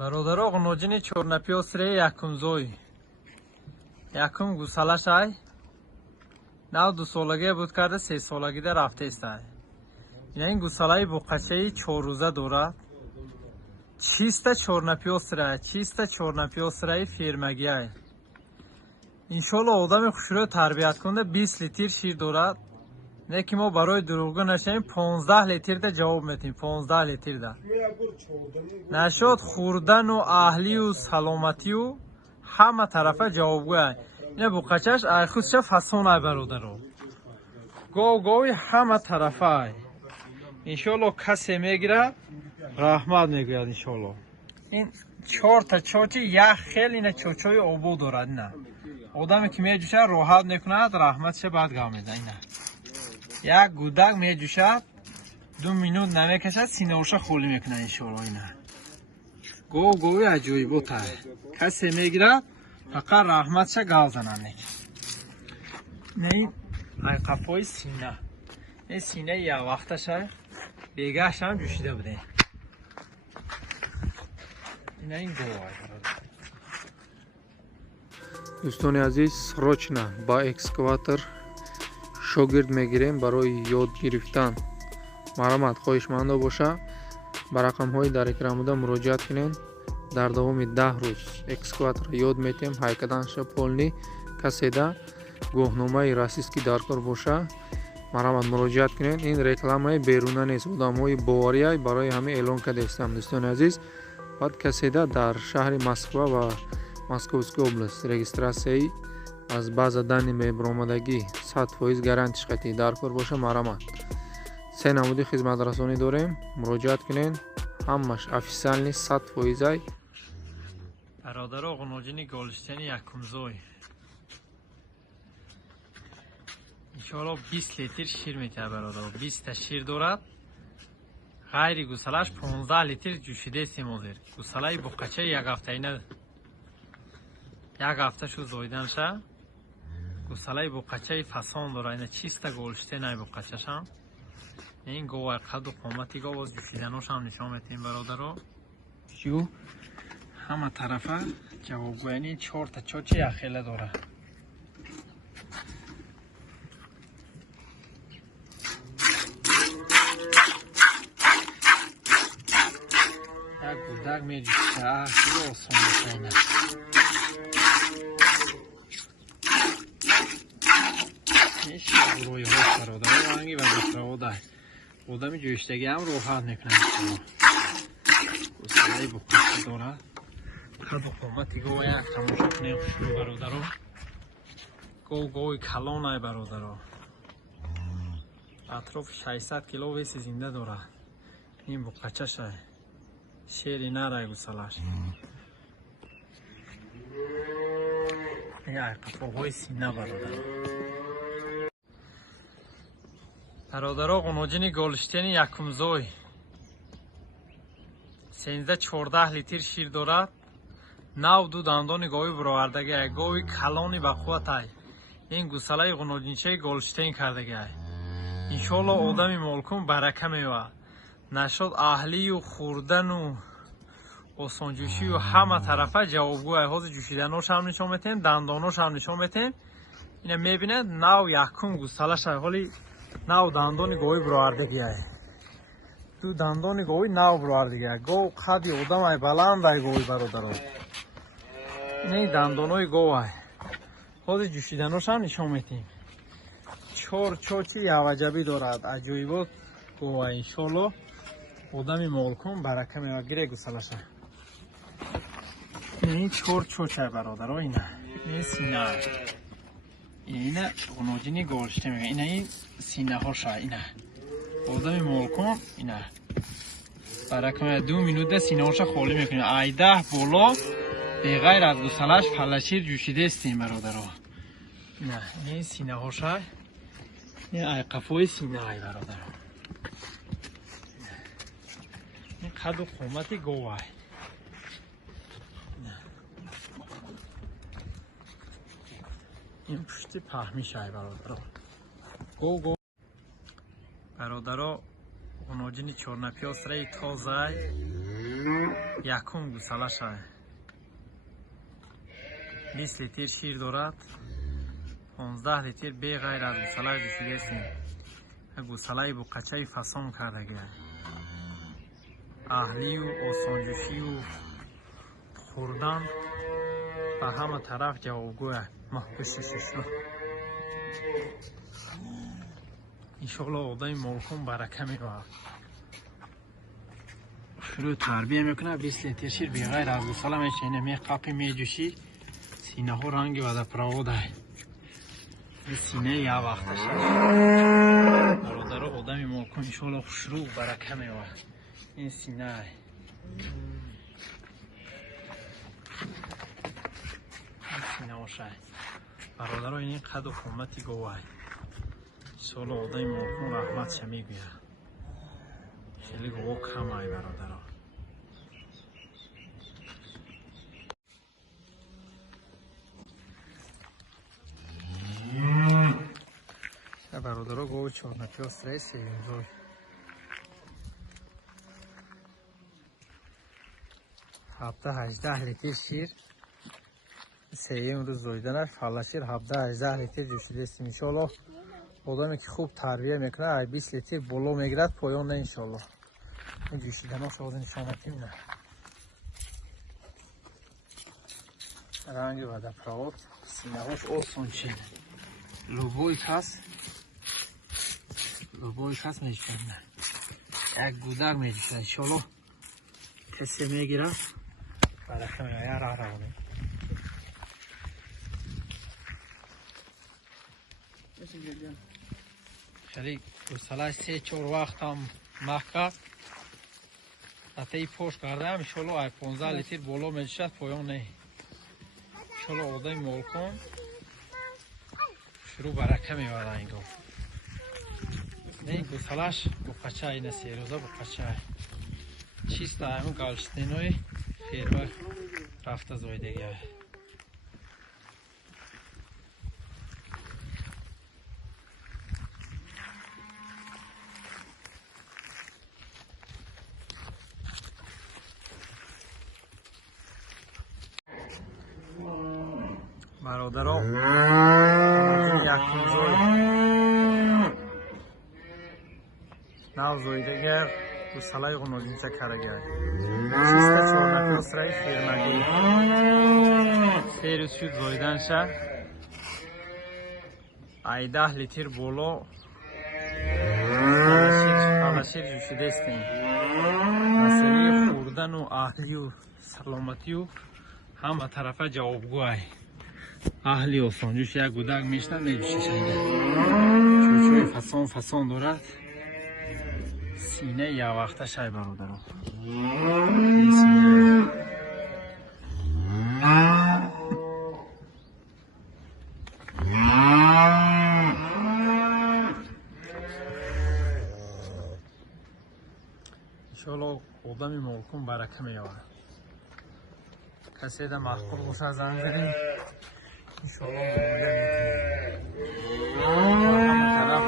برادرها غنوجین چورنپیاسره یکم زوی یکم گوسالش های نه 2 سالگی بود کرده 3 سالگی در رفته است. این گوسالای بقچه 4 روزه دارد. چیست چورنپیاسره چیست چورنپیاسره فیرمگی های. انشالله آدم خوش رو تربیت کنده 20 لیتر شیر دارد. نه که ما برای دروغ نشیم 15 لیتر ده جواب میتیم 15 لیتر ده نشد خوردن و اهلی و سلامتی و همه طرفه جوابگوه. اینه بقچهش ای خودش فسان ای برادرو گوی همه طرفه. انشالله کسی میگیره رحمت میگوید انشالله. این 4 تا چاچی یک خیلی اینه چاچای آبو دارد. نه آدمی که میجوشه راحت نکند رحمتش بعد گام میده. اینه یک گودک میجوشد 2 مینوت نمیکشد سینه‌اش خالی میکنه انشالله. اینه گوی عجیبه تا کسی میگیره فقط رحمتش گال زننده. نه این قفای سینه این سینه یک وقتش بیگهش هم جوشیده بوده. این گوه دوستان عزیز سروچنا با اکسکواتر شاگرد میگیریم برای یاد گرفتن. مرامت خواهشمند باشه به رقم های در اکرام مراجعت کنین. در دوام 10 روز اکسکواتر یاد میتیم هایکدانش پولنی کسیده گوهنامه راسیسکی دارکار باشه مرامت مراجعت کنین. این رکلام بیرونه نیست آدم های باوری برای همه اعلان کرده استم. دوستان عزیز بعد کسیده در شهر مسکو و مسکوسکی اوبلاست رجیستراسیون از باز دانی می برآمدگی 100% گارانتی قطعی دارکار باشه. مرامت 3 نمودی خدمت رسانی داریم مراجعت کنین. همش افیسیال نیست 100%. برادرها غنوجین گالشتین یکم زوی انشالله 20 لیتر شیر میته برادر. 20 تا شیر دارد. غیر گوسالش 15 لیتر جوشیده سیموزر. گوسالای بقچه یک هفته اینه یک هفته شو زایدن شه. گوسالای بقچه فسان داره. اینه چیست گالشتین ای بقچه‌ش هم. این گوه قد و قامتی گوه از جوشیدناش هم نشان میتیم برادرها. شو همه طرفه جوابگوینی 4 تا چاچی اخیله داره. یک گودک میجوشه خیلی آسان میشه. اینه نیشه روی ها برادر رنگی و بسراده آدمی جوشتگی هم راحت نکنه. گوساله بقچه داره قد و قامتی گوه یک تماشا کنیم خوشو برادرها. گوی کلان ای برادرها اطراف 600 کیلو ویسی زنده داره. این بقچه شه شیری نره گوسالش. این قفاهای سینه برادرها غنوجین گالشتین یکم زوی 13-14 لیتر شیر دارد. 9 دندان گاوی برآوردگی گاوی کلانی بقوت ای. این گوساله غنوجینچه گالشتین کردگی ای. انشالله آدمی مالکون برکه میوه. نشد اهلی و خوردن و آسانجوشی و همه طرفه جوابگو ای. حاضر جوشیدناش هم نشان میتین دنداناش هم نشان میتین. اینه میبینید نو یکم گوساله شه حالی 9 دندان گاوی برآوردگی ای. 2 دندان گاوی نو برآوردگی ای. گاو قدی آدم ای بلند ای گاوی برادرها. این دندانای گاو ای. حاضر جوشیدناش هم نشان میتین. 4 چاچی یوجبی دارد. عجیبات گاو ای. انشالله آدمی مالکون برکه میوه. گیره گوساله شه. این 4 چاچه برادرها. اینه این سینه اینه غنوجینی گالشته میگه. اینه سینه هاشه. اینه آدمی مالکون اینه برکه میوه. 2 مینوت سینه هاشه خالی میکنه. ایده بالا بغیر از گوسالش فلشیر جوشیده استیم برادرها. نه این سینه هاشه. این ای قفای سینه ای برادرها. این قد و قامتی گاو ای. این پشتی پهمیش ای برادرها. گو برادرها غنوجین چورنپیاسره تازه ای یکم گوساله شد 20 لیتر شیر دارد 15 لیتر به غیر از گوساله جوشیده است. گوساله با قچه فسان کرده گیره اهلی و آسانجوشی و خوردن به همه طرف جوابگوه محبوسی ششلو انشاءالله آدای مالکم برکه میبود شروع تربیه میکنه 20 لیتر شیر بی غیر از گوساله میشه می قپی میجوشی سینه ها رنگی وده پراوده این سینه یه وقتش برادر آدمی مالکم انشاءالله شروع برکه میبود این سینه نوشه برادر این قد و قومتی گوه سال آدای مالکم رحمت شه میگویه خیلی گوه کم های برادر برادر گوه چورنپی استره سیوینزوی هفته 18 لیتر شیر سیم روز زویدنش فلاشیر 17-18 لیتر جوشیده است انشالله آدمی که خوب تربیه میکنه 20 لیتر بالا میگیرد پایان نه انشالله این جوشیدناش آدم نشانتیم نه رنگی و دپراوت سینه هاش آسان چید لوگوی کس میشکنه یک گودر میجوشه انشالله کسی میگیرد برکه میگه راه روانه خیلی گوساله 3-4 وقت هم محکم حتی پوش کرده هم انشالله 15 لیتر بالا میشد پایان نه انشالله آدم مالکم شروع برکه میبرد اینگاه نه گوسالهش با قچه اینه 3 روزه با قچه چیست همون گالشتینوی فیربه رفته زویدگی برادرها یکم زوی نو زویدگر گوساله غنودینچه کرده چیسته چورنکی اسرای فیرمگی فیروز شد زویدن شه 10 لیتر بالا فلاشیر جوشیده استیم مسئله خوردن و اهلی و سلامتی و همه طرفه جوابگوه اهلی و سانجوش یک گودک میشنه میجوشه شنگه چوچوی فسان دارد سینه یا وقته شای برادر این سینه انشالله آدمی مالکم برکه میاره کسی ده محقول باشه زن زنیم انشالله معامله میکنیم